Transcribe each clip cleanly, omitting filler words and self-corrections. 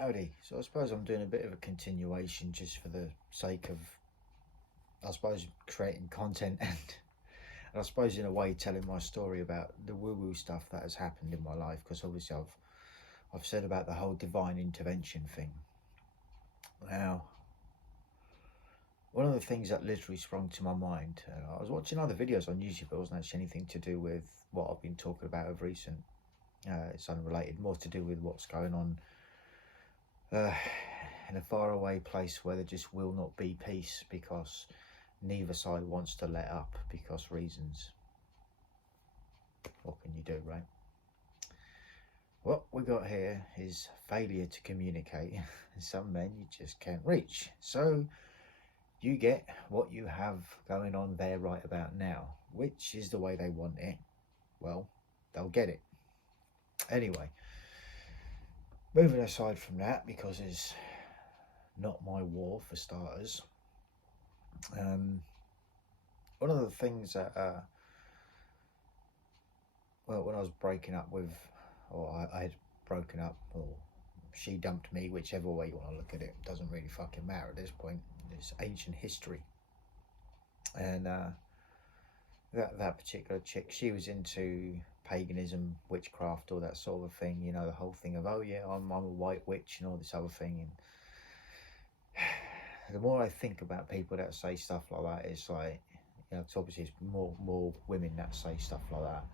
Howdy. So I suppose I'm doing a bit of a continuation just for the sake of, I suppose, creating content and I suppose in a way telling my story about the woo-woo stuff that has happened in my life, because obviously I've said about the whole divine intervention thing. Now, one of the things that literally sprung to my mind, I was watching other videos on YouTube, but it wasn't actually anything to do with what I've been talking about of recent. It's unrelated, more to do with what's going on in a faraway place where there just will not be peace because neither side wants to let up because reasons. What can you do, right? What we got here is failure to communicate. Some men you just can't reach. So you get what you have going on there right about now. Which is the way they want it? Well, they'll get it. Anyway, moving aside from that, because it's not my war for starters. One of the things that, well, when I was breaking up with, or I had broken up, or she dumped me, whichever way you want to look at it, doesn't really fucking matter at this point. It's ancient history. And that particular chick, she was into paganism, witchcraft, all that sort of thing. You know, the whole thing of, oh yeah, I'm a white witch and all this other thing. And the more I think about people that say stuff like that, it's like, you know, it's obviously it's more women that say stuff like that.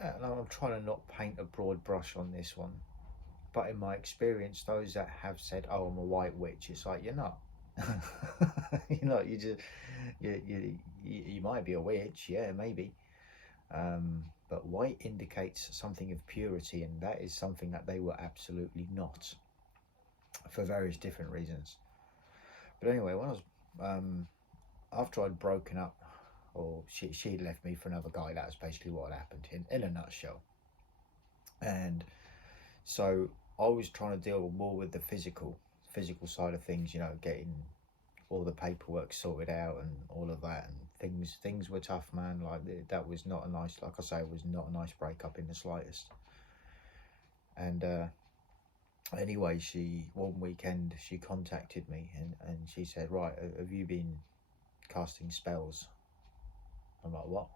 And I'm trying to not paint a broad brush on this one, but in my experience, those that have said, "Oh, I'm a white witch," it's like you're not. You know, you might be a witch, yeah, maybe. But white indicates something of purity, and that is something that they were absolutely not, for various different reasons. But anyway, when I was after I'd broken up, or she left me for another guy, that's basically what happened in a nutshell. And so I was trying to deal more with the physical side of things, you know, getting all the paperwork sorted out and all of that, and things were tough, man. Like that was not a nice, like I say, it was not a nice breakup in the slightest. And anyway, she one weekend she contacted me and she said, right, have you been casting spells? I'm like, what?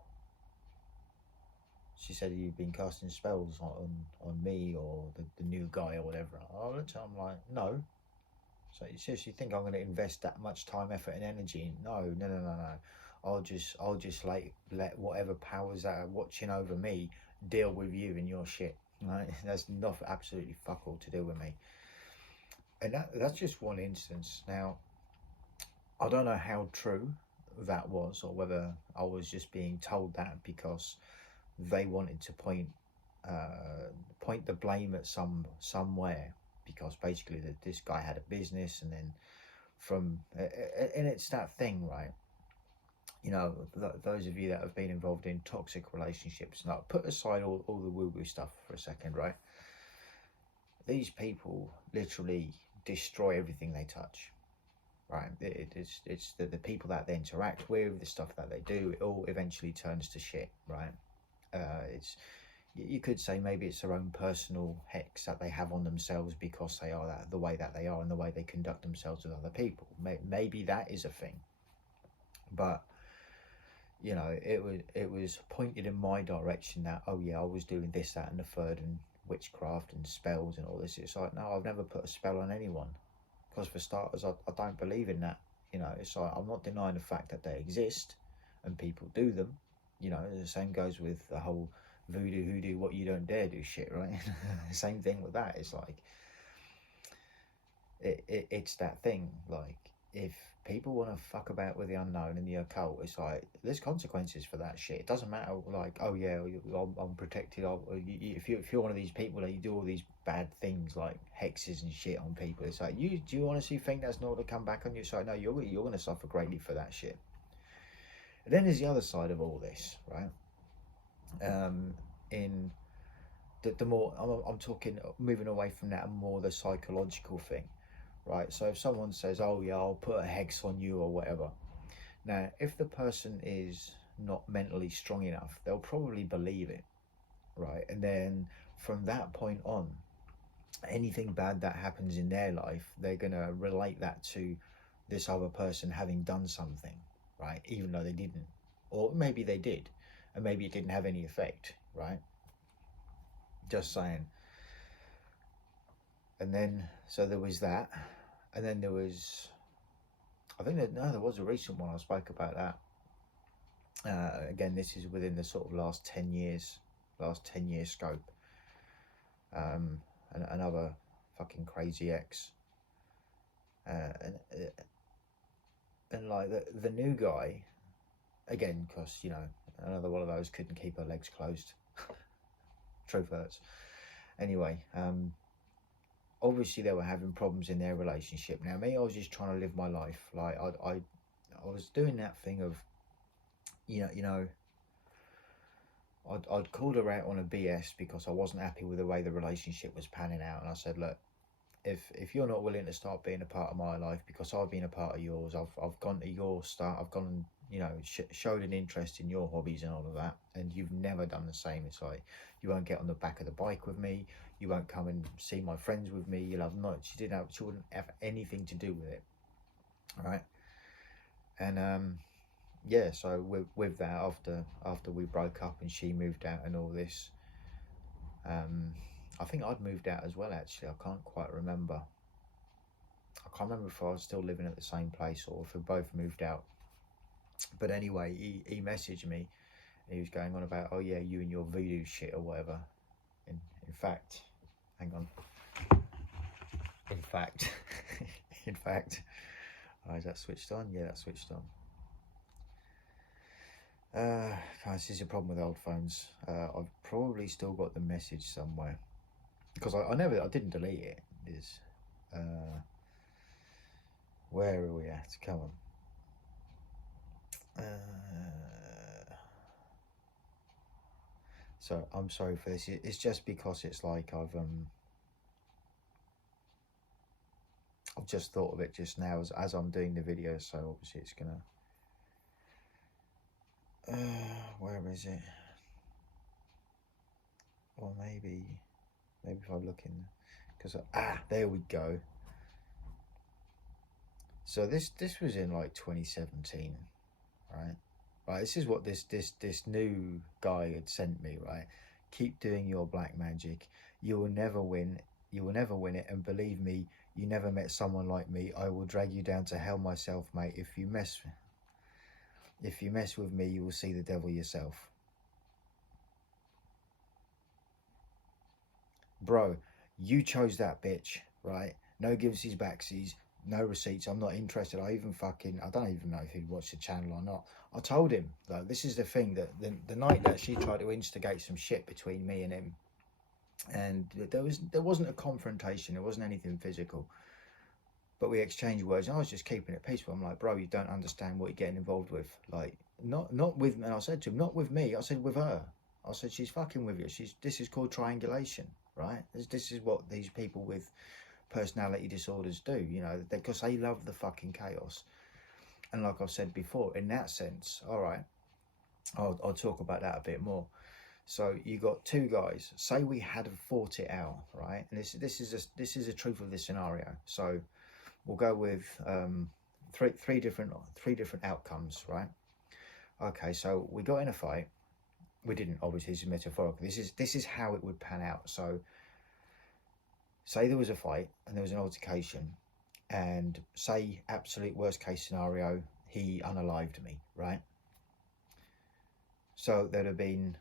She said, you've been casting spells on me or the new guy or whatever. I'm like, no. So you seriously think I'm going to invest that much time, effort, and energy? No. I'll just like let whatever powers that are watching over me deal with you and your shit. Right? That's not absolutely fuck all to do with me. And that's just one instance. Now, I don't know how true that was, or whether I was just being told that because they wanted to point the blame at somewhere, because basically this guy had a business, and then and it's that thing, right? You know, those of you that have been involved in toxic relationships, now put aside all the woo-woo stuff for a second, right? These people literally destroy everything they touch, right? It's the people that they interact with, the stuff that they do, it all eventually turns to shit, right? It's, you could say maybe it's their own personal hex that they have on themselves because they are the way that they are and the way they conduct themselves with other people. Maybe that is a thing, but you know, it was pointed in my direction that, oh yeah, I was doing this, that, and the third, and witchcraft and spells and all this. It's like, no, I've never put a spell on anyone, because for starters, I don't believe in that. You know, it's like, I'm not denying the fact that they exist and people do them. You know, the same goes with the whole voodoo, hoodoo, what you don't dare do shit, right? Same thing with that. It's like, it's that thing. Like, if people want to fuck about with the unknown and the occult, it's like, there's consequences for that shit. It doesn't matter, like, oh yeah, I'm protected. If you're one of these people that you do all these bad things like hexes and shit on people, it's like, do you honestly think that's not to come back on you? It's like, no, you're going to suffer greatly for that shit. And then there's the other side of all this, right? In the more I'm talking, moving away from that, and more the psychological thing, right? So if someone says, oh yeah, I'll put a hex on you or whatever, now if the person is not mentally strong enough, they'll probably believe it, right? And then from that point on, anything bad that happens in their life, they're going to relate that to this other person having done something, right? Even though they didn't. Or maybe they did, and maybe it didn't have any effect, right? Just saying. And then, so there was that. And then there was, I think that, no, there was a recent one. I spoke about that. Again, this is within the sort of last 10 years scope. And another fucking crazy ex. And like the new guy, again, because, you know, another one of those couldn't keep her legs closed. Truth hurts. Anyway, obviously they were having problems in their relationship. Now me, I was just trying to live my life. Like I was doing that thing of, you know, I'd called her out on a BS because I wasn't happy with the way the relationship was panning out, and I said, look, if you're not willing to start being a part of my life because I've been a part of yours, I've gone to your start, I've gone, you know, showed an interest in your hobbies and all of that, and you've never done the same. It's like, you won't get on the back of the bike with me, you won't come and see my friends with me, you'll have not, she wouldn't have anything to do with it, right? And yeah, so with that, after we broke up and she moved out and all this, I think I'd moved out as well, actually. I can't quite remember. I can't remember if I was still living at the same place or if we both moved out. But anyway, he messaged me. He was going on about, oh yeah, you and your voodoo shit or whatever. In fact, hang on. In fact, oh, is that switched on? Yeah, that's switched on. Guys, this is a problem with old phones. I've probably still got the message somewhere because I didn't delete it. Is where are we at? Come on. So I'm sorry for this. It's just because it's like I've just thought of it just now as I'm doing the video. So obviously it's gonna. Where is it? Or maybe if I look in, because there we go. So this was in like 2017, right? Right, this is what this new guy had sent me, right? Keep doing your black magic. You will never win. You will never win it. And believe me, you never met someone like me. I will drag you down to hell myself, mate. If you mess with me, you will see the devil yourself. Bro, you chose that bitch, right? No givesies backsies, no receipts. I'm not interested. I don't even know if he'd watch the channel or not. I told him, though, this is the thing, that the night that she tried to instigate some shit between me and him, and there wasn't a confrontation, there wasn't anything physical, but we exchanged words, and I was just keeping it peaceful. I'm like, bro, you don't understand what you're getting involved with. Like, not with me. And I said to him, not with me. I said, with her. I said, she's fucking with you. This is called triangulation, right? This is what these people with personality disorders do, you know, because they love the fucking chaos. And like I've said before, in that sense, all right, I'll talk about that a bit more. So you got two guys. Say we had fought it out, right? And this is the truth of this scenario. So we'll go with three different outcomes, right? Okay, so we got in a fight. We didn't, obviously. This is metaphorical. This is how it would pan out. So say there was a fight and there was an altercation, and say absolute worst case scenario, he unalived me, right? So there'd have been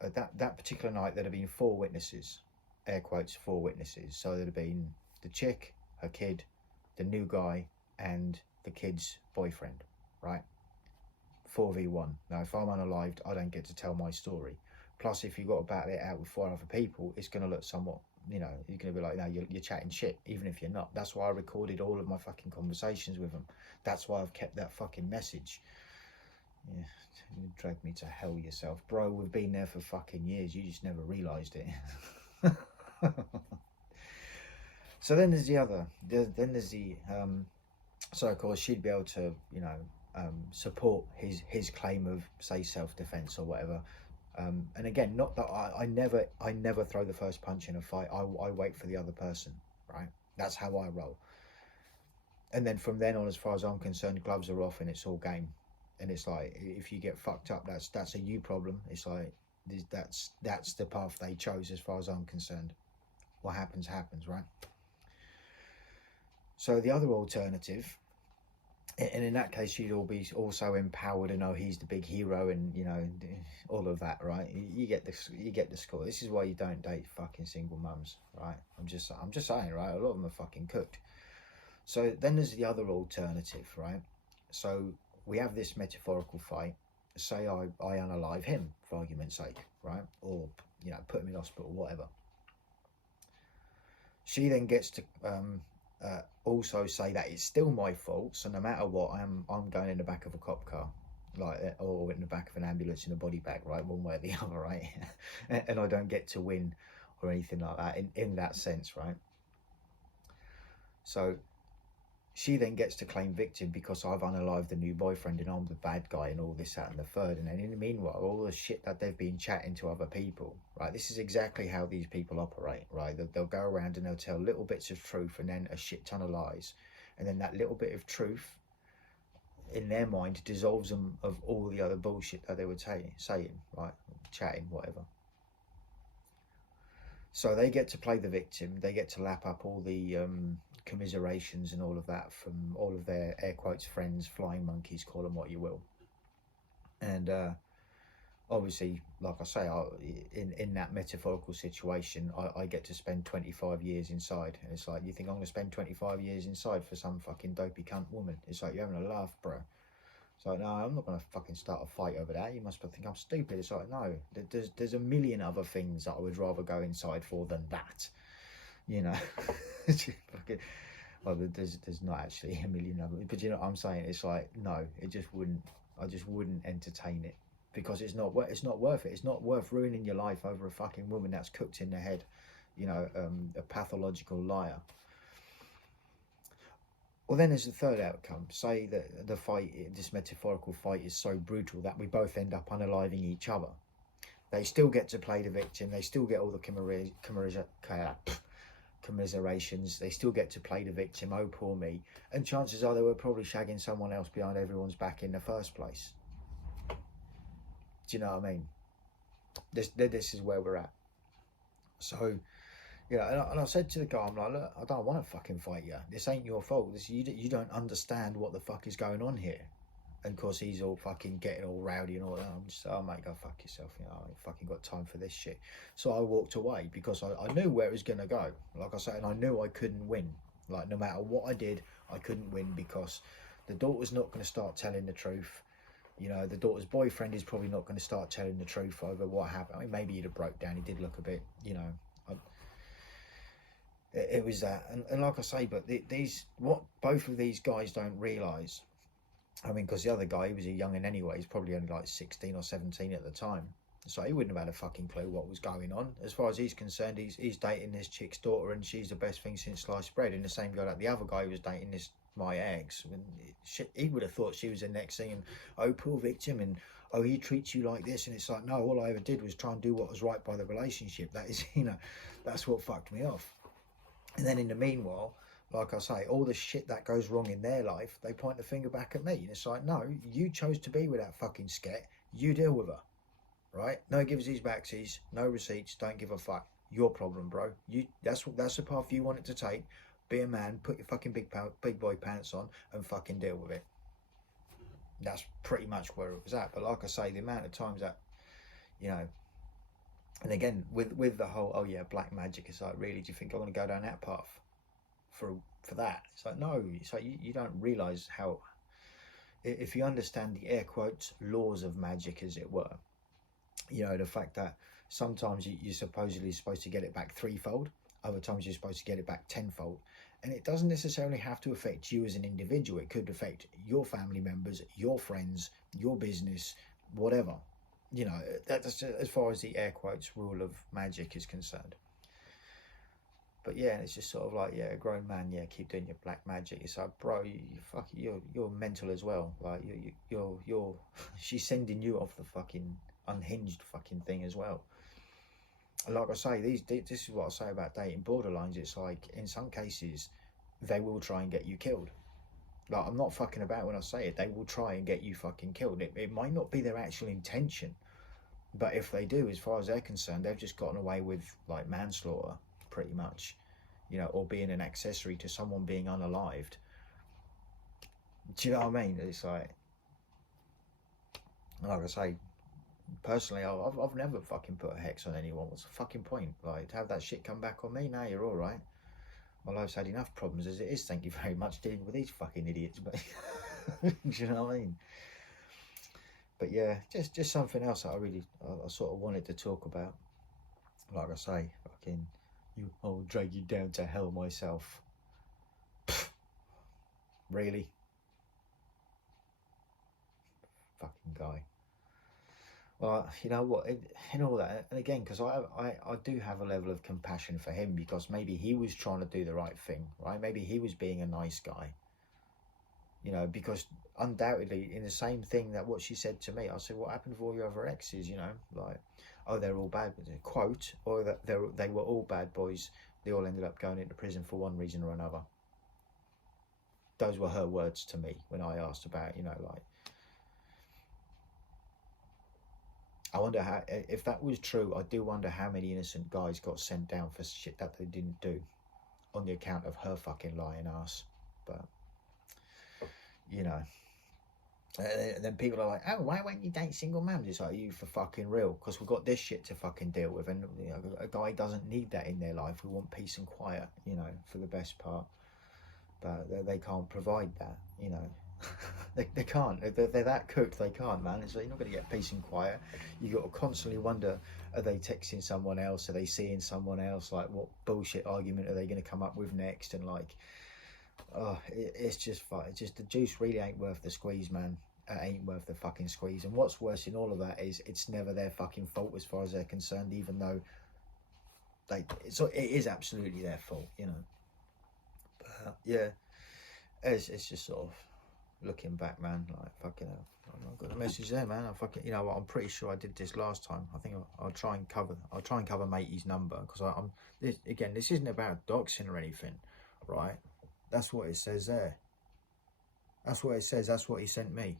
that particular night, there'd have been 4 witnesses, air quotes, 4 witnesses. So there'd have been the chick, her kid, the new guy, and the kid's boyfriend, right? 4v1. Now, if I'm unalived, I don't get to tell my story. Plus, if you've got to battle it out with 4 other people, it's going to look somewhat, you know, you're going to be like, no, you're chatting shit, even if you're not. That's why I recorded all of my fucking conversations with them. That's why I've kept that fucking message. Yeah, you drag me to hell yourself. Bro, we've been there for fucking years. You just never realised it. So then there's so of course she'd be able to, you know, support his claim of, say, self-defense or whatever. And again, not that I never throw the first punch in a fight. I wait for the other person, right? That's how I roll. And then from then on, as far as I'm concerned, gloves are off and it's all game. And it's like, if you get fucked up, that's a you problem. It's like, that's the path they chose as far as I'm concerned. What happens happens, right? So the other alternative, and in that case you'd all be also empowered and know he's the big hero, and you know, all of that, right? You get the score. This is why you don't date fucking single mums, right? I'm just saying, right? A lot of them are fucking cooked. So then there's the other alternative, right? So we have this metaphorical fight. Say I unalive him, for argument's sake, right? Or, you know, put him in hospital, whatever. She then gets to also say that it's still my fault. So no matter what, I'm going in the back of a cop car, like, or in the back of an ambulance in a body bag, right? One way or the other, right? And I don't get to win or anything like that in that sense, right? So she then gets to claim victim because I've unalived the new boyfriend and I'm the bad guy and all this, that and the third. And then in the meanwhile, all the shit that they've been chatting to other people, right? This is exactly how these people operate, right? They'll go around and they'll tell little bits of truth and then a shit ton of lies. And then that little bit of truth in their mind dissolves them of all the other bullshit that they were saying, right? Chatting, whatever. So they get to play the victim. They get to lap up all the commiserations and all of that from all of their air quotes friends, flying monkeys, call them what you will. And obviously, like I say, in that metaphorical situation, I get to spend 25 years inside. And it's like, you think I'm going to spend 25 years inside for some fucking dopey cunt woman? It's like, you're having a laugh, bro. It's like, no, I'm not going to fucking start a fight over that. You must think I'm stupid. It's like, no, there's a million other things that I would rather go inside for than that. You know, well, there's not actually a million of them, but you know what I'm saying? It's like, no, I just wouldn't entertain it, because it's not worth it. It's not worth ruining your life over a fucking woman that's cooked in the head, you know, a pathological liar. Well, then there's the third outcome. Say that the fight, this metaphorical fight, is so brutal that we both end up unaliving each other. They still get to play the victim. They still get all the commiserations. They still get to play the victim. Oh, poor me. And chances are they were probably shagging someone else behind everyone's back in the first place. Do you know what I mean? This is where we're at. So, yeah, and I said to the guy, I'm like, look, I don't want to fucking fight you. This ain't your fault. You don't understand what the fuck is going on here. And of course, he's all fucking getting all rowdy and all that. I'm just, oh mate, go fuck yourself. You know, I ain't fucking got time for this shit. So I walked away because I knew where it was going to go. Like I said, and I knew I couldn't win. Like, no matter what I did, I couldn't win, because the daughter's not going to start telling the truth. You know, the daughter's boyfriend is probably not going to start telling the truth over what happened. I mean, maybe he'd have broke down. He did look a bit, you know. It was that, and like I say, but what both of these guys don't realise, I mean, because the other guy, he was a young'un anyway, he's probably only like 16 or 17 at the time, so he wouldn't have had a fucking clue what was going on. As far as he's concerned, he's dating this chick's daughter and she's the best thing since sliced bread, and the same guy that the other guy was dating, this my ex, he would have thought she was the next thing, and oh, poor victim, and oh, he treats you like this, and it's like, no, all I ever did was try and do what was right by the relationship. That is, you know, that's what fucked me off. And then in the meanwhile, like I say, all the shit that goes wrong in their life, they point the finger back at me. And it's like, no, you chose to be with that fucking sket. You deal with her, right? No gives his backsies, no receipts, don't give a fuck. Your problem, bro. That's the path you wanted to take. Be a man, put your fucking big boy pants on and fucking deal with it. That's pretty much where it was at. But like I say, the amount of times that, you know, and again, with the whole, oh yeah, black magic, it's like, really, do you think I want to go down that path for that? It's like, no, it's like, you don't realise how, if you understand the air quotes laws of magic, as it were, you know, the fact that sometimes you're supposedly supposed to get it back threefold, other times you're supposed to get it back tenfold, and it doesn't necessarily have to affect you as an individual. It could affect your family members, your friends, your business, whatever. You know, that's as far as the air quotes rule of magic is concerned. But yeah, it's just sort of like, yeah, a grown man, yeah, keep doing your black magic. It's like, bro, you're mental as well. Like, you're she's sending you off unhinged fucking thing as well. Like I say, this is what I say about dating borderlines. It's like, in some cases, they will try and get you killed. Like, I'm not fucking about when I say it. They will try and get you fucking killed. It might not be their actual intention, but if they do, as far as they're concerned, they've just gotten away with like manslaughter, pretty much, or being an accessory to someone being unalived. Do you know what I mean? It's like I say, personally, I've never fucking put a hex on anyone. What's the fucking point? Like, to have that shit come back on me? Now you're all right. My life's had enough problems as it is. Thank you very much, dealing with these fucking idiots. But do you know what I mean? But yeah, just something else that I sort of wanted to talk about. Like I say, fucking, I'll drag you down to hell myself. Really? Fucking guy. Well, you know what, in all that, and again, because I do have a level of compassion for him, because maybe he was trying to do the right thing, right? Maybe he was being a nice guy, because undoubtedly, in the same thing that what she said to me, I said, what happened with all your other exes, like, oh, they're all bad, quote, or that they were all bad boys, they all ended up going into prison for one reason or another. Those were her words to me when I asked about, like, I wonder how, if that was true, I do wonder how many innocent guys got sent down for shit that they didn't do on the account of her fucking lying ass. But, then people are like, oh, why won't you date single mums? It's like, are you for fucking real? Because we've got this shit to fucking deal with, and a guy doesn't need that in their life. We want peace and quiet, for the best part. But they can't provide that, they can't. They're that cooked, they can't, man. So you're not going to get peace and quiet. You got to constantly wonder, are they texting someone else? Are they seeing someone else? Like, what bullshit argument are they going to come up with next? And like, it's just the juice really ain't worth the squeeze, man. It ain't worth the fucking squeeze. And what's worse in all of that is it's never their fucking fault as far as they're concerned, even though it is absolutely their fault, But yeah, it's just sort of looking back, man, like, fucking hell, I've got a message there, man. I fucking, I'm pretty sure I did this last time. I think I'll try and cover matey's number, because this isn't about doxing or anything, right? That's what it says there. That's what it says. That's what he sent me.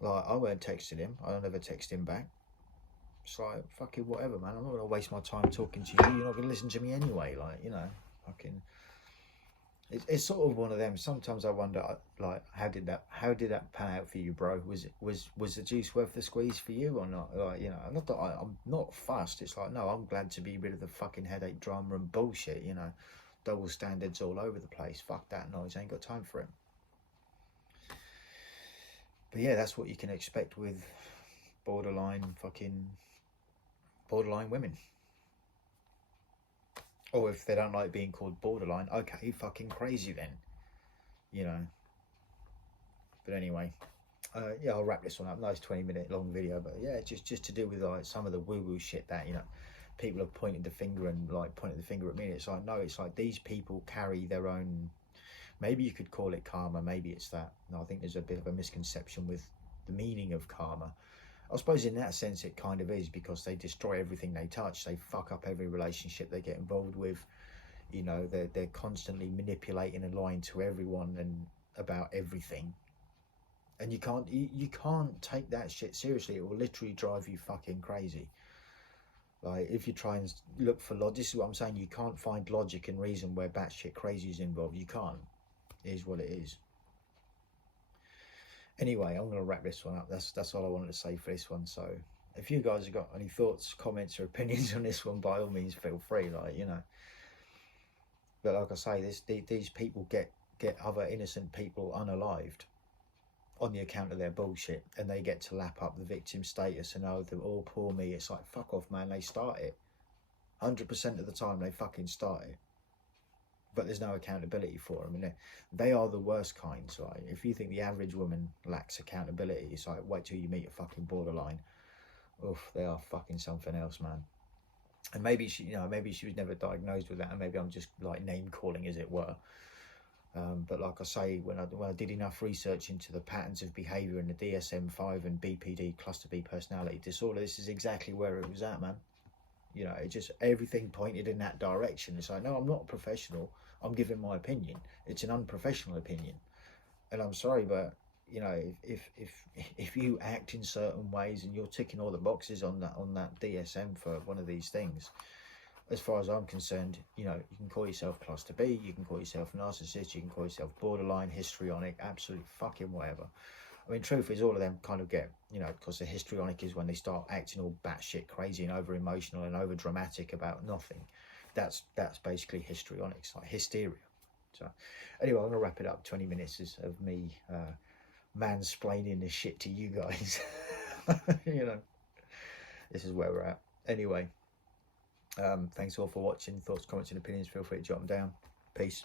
Like, I weren't texting him. I don't ever text him back. It's like, fucking whatever, man. I'm not gonna waste my time talking to you. You're not gonna listen to me anyway. Like, fucking. It's sort of one of them. Sometimes I wonder, like, how did that pan out for you, bro? Was the juice worth the squeeze for you or not? Like, not that I'm not fussed. It's like, no, I'm glad to be rid of the fucking headache, drama, and bullshit. Double standards all over the place. Fuck that noise. I ain't got time for it. But yeah, that's what you can expect with borderline women. Or if they don't like being called borderline, okay, fucking crazy then, But anyway, yeah, I'll wrap this one up. Nice 20-minute long video, but yeah, just to do with like some of the woo-woo shit that people have pointed the finger at me. It's like, no, it's like these people carry their own. Maybe you could call it karma. Maybe it's that. No, I think there's a bit of a misconception with the meaning of karma. I suppose in that sense it kind of is, because they destroy everything they touch. They fuck up every relationship they get involved with. They're constantly manipulating and lying to everyone and about everything. And you can't take that shit seriously. It will literally drive you fucking crazy. Like, if you try and look for logic, this is what I'm saying. You can't find logic and reason where batshit crazy is involved. You can't. It is what it is. Anyway, I'm going to wrap this one up. That's all I wanted to say for this one. So if you guys have got any thoughts, comments, or opinions on this one, by all means, feel free. But like I say, these people get other innocent people unalived on the account of their bullshit, and they get to lap up the victim status and, oh, they're all poor me. It's like, fuck off, man. They start it 100% of the time. They fucking start it. But there's no accountability for them. And they are the worst kinds. Like, if you think the average woman lacks accountability, it's like, wait till you meet a fucking borderline. Oof, they are fucking something else, man. And maybe she was never diagnosed with that, and maybe I'm just like name calling, as it were. But like I say, when I did enough research into the patterns of behaviour in the DSM-5 and BPD, cluster B personality disorder, this is exactly where it was at, man. You know, it just, everything pointed in that direction. It's like, no, I'm not a professional. I'm giving my opinion. It's an unprofessional opinion, and I'm sorry, but you know, if you act in certain ways and you're ticking all the boxes on that DSM for one of these things, as far as I'm concerned, you know, you can call yourself cluster B, you can call yourself narcissist, you can call yourself borderline, histrionic, absolute fucking whatever. I mean, truth is, all of them kind of get, you know, because the histrionic is when they start acting all batshit crazy and over emotional and over dramatic about nothing. That's basically histrionic. It's like hysteria. So, anyway, I'm gonna wrap it up. 20 minutes of me mansplaining this shit to you guys. You know, this is where we're at. Anyway, thanks all for watching. Thoughts, comments, and opinions. Feel free to jot them down. Peace.